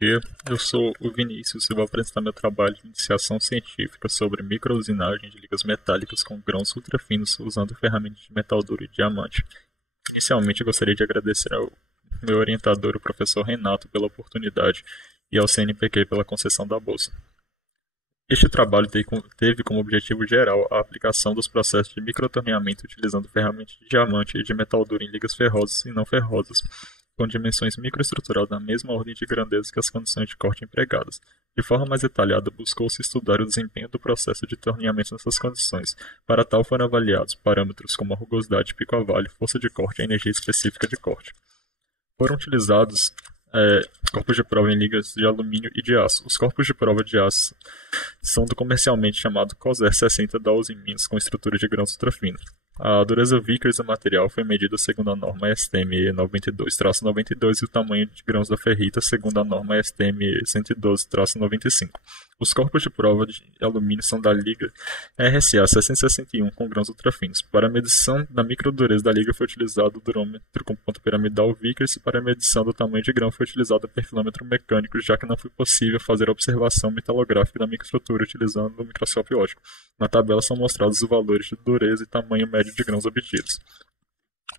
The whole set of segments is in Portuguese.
dia, eu sou o Vinícius e vou apresentar meu trabalho de iniciação científica sobre microusinagem de ligas metálicas com grãos ultrafinos usando ferramentas de metal duro e diamante. Inicialmente, eu gostaria de agradecer ao meu orientador, o professor Renato, pela oportunidade e ao CNPq pela concessão da bolsa. Este trabalho teve como objetivo geral a aplicação dos processos de microtorneamento utilizando ferramentas de diamante e de metal duro em ligas ferrosas e não ferrosas, com dimensões microestruturais na mesma ordem de grandeza que as condições de corte empregadas. De forma mais detalhada, buscou-se estudar o desempenho do processo de torneamento nessas condições. Para tal foram avaliados parâmetros como a rugosidade, pico a valho, força de corte e energia específica de corte. Foram utilizados corpos de prova em ligas de alumínio e de aço. Os corpos de prova de aço são do comercialmente chamado COSER 60 da Uzi Minas, com estrutura de grãos ultrafinos. A dureza Vickers do material foi medida segundo a norma STM 92-92 e o tamanho de grãos da ferrita segundo a norma STM 112-95. Os corpos de prova de alumínio são da liga RSA 661 com grãos ultrafinos. Para a medição da microdureza da liga foi utilizado o durômetro com ponta piramidal Vickers e para a medição do tamanho de grão foi utilizado o perfilômetro mecânico, já que não foi possível fazer a observação metalográfica da microestrutura utilizando o microscópio óptico. Na tabela são mostrados os valores de dureza e tamanho médio de grãos obtidos.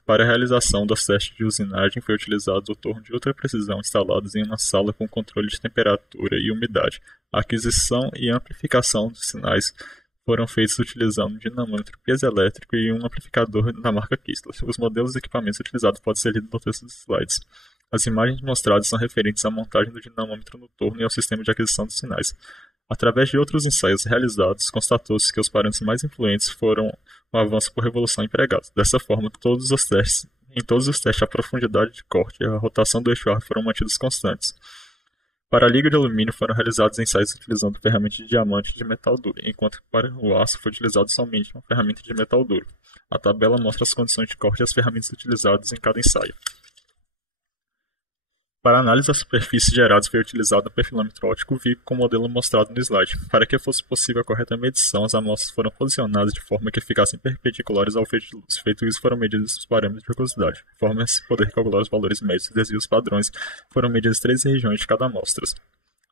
Para a realização dos testes de usinagem foi utilizado o torno de ultra precisão instalados em uma sala com controle de temperatura e umidade. A aquisição e amplificação dos sinais foram feitos utilizando um dinamômetro piezoelétrico e um amplificador da marca Kistler. Os modelos e equipamentos utilizados podem ser lidos no texto dos slides. As imagens mostradas são referentes à montagem do dinamômetro no torno e ao sistema de aquisição dos sinais. Através de outros ensaios realizados, constatou-se que os parâmetros mais influentes foram o avanço por revolução empregado. Dessa forma, em todos os testes, a profundidade de corte e a rotação do eixo ar foram mantidos constantes. Para a liga de alumínio foram realizados ensaios utilizando ferramentas de diamante e de metal duro, enquanto que para o aço foi utilizado somente uma ferramenta de metal duro. A tabela mostra as condições de corte e as ferramentas utilizadas em cada ensaio. Para a análise das superfícies geradas foi utilizado um perfilômetro óptico Vico com o modelo mostrado no slide. Para que fosse possível a correta medição, as amostras foram posicionadas de forma que ficassem perpendiculares ao feixe de luz. Feito isso, foram medidos os parâmetros de rugosidade. De forma a se poder calcular os valores médios e desvios padrões, foram medidas 3 regiões de cada amostra.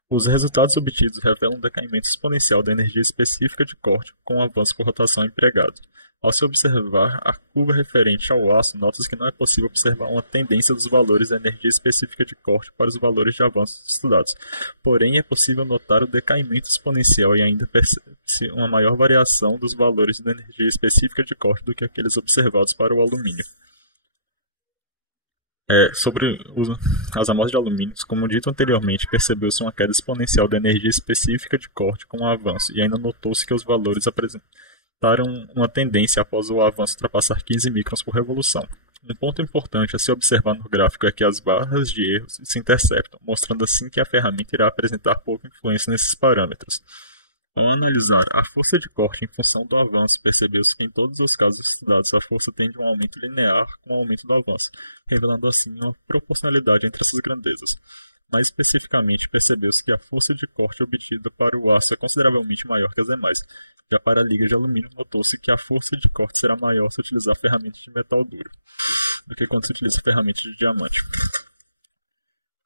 Os resultados obtidos revelam um decaimento exponencial da energia específica de corte com o avanço por rotação empregado. Ao se observar a curva referente ao aço, nota-se que não é possível observar uma tendência dos valores da energia específica de corte para os valores de avanço estudados. Porém, é possível notar o decaimento exponencial e ainda percebe-se uma maior variação dos valores da energia específica de corte do que aqueles observados para o alumínio. Sobre as amostras de alumínio, como dito anteriormente, percebeu-se uma queda exponencial da energia específica de corte com o avanço, e ainda notou-se que os valores apresentaram uma tendência após o avanço ultrapassar 15 microns por revolução. Um ponto importante a se observar no gráfico é que as barras de erros se interceptam, mostrando assim que a ferramenta irá apresentar pouca influência nesses parâmetros. Ao analisar a força de corte em função do avanço, percebeu-se que em todos os casos estudados a força tende a um aumento linear com o aumento do avanço, revelando assim uma proporcionalidade entre essas grandezas. Mais especificamente, percebeu-se que a força de corte obtida para o aço é consideravelmente maior que as demais. Já para a liga de alumínio, notou-se que a força de corte será maior se utilizar ferramentas de metal duro do que quando se utiliza ferramentas de diamante.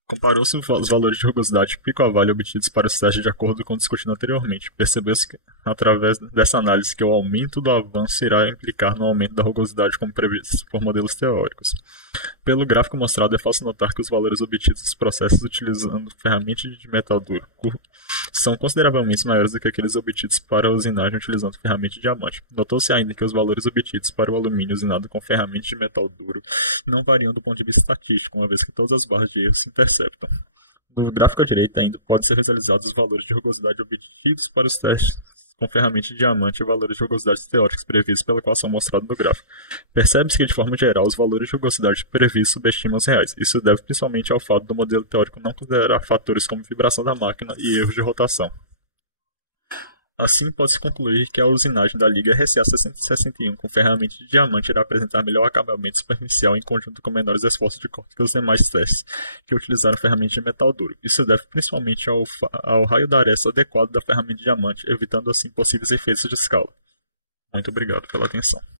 Comparou-se os valores de rugosidade pico a valho obtidos para os testes de acordo com o discutido anteriormente. Percebeu-se através dessa análise que o aumento do avanço irá implicar no aumento da rugosidade como previsto por modelos teóricos. Pelo gráfico mostrado, é fácil notar que os valores obtidos nos processos utilizando ferramentas de metal duro são consideravelmente maiores do que aqueles obtidos para a usinagem utilizando ferramentas de diamante. Notou-se ainda que os valores obtidos para o alumínio usinado com ferramentas de metal duro não variam do ponto de vista estatístico, uma vez que todas as barras de erro se interceptam. No gráfico à direita ainda podem ser visualizados os valores de rugosidade obtidos para os testes com ferramentas de diamante e valores de rugosidade teóricos previstos pela equação mostrada no gráfico. Percebe-se que, de forma geral, os valores de rugosidade previstos subestimam os reais. Isso deve principalmente ao fato do modelo teórico não considerar fatores como vibração da máquina e erros de rotação. Assim, pode-se concluir que a usinagem da liga RSA 661 com ferramentas de diamante irá apresentar melhor acabamento superficial em conjunto com menores esforços de corte que os demais testes, que utilizaram ferramentas de metal duro. Isso deve principalmente ao raio da aresta adequado da ferramenta de diamante, evitando assim possíveis efeitos de escala. Muito obrigado pela atenção.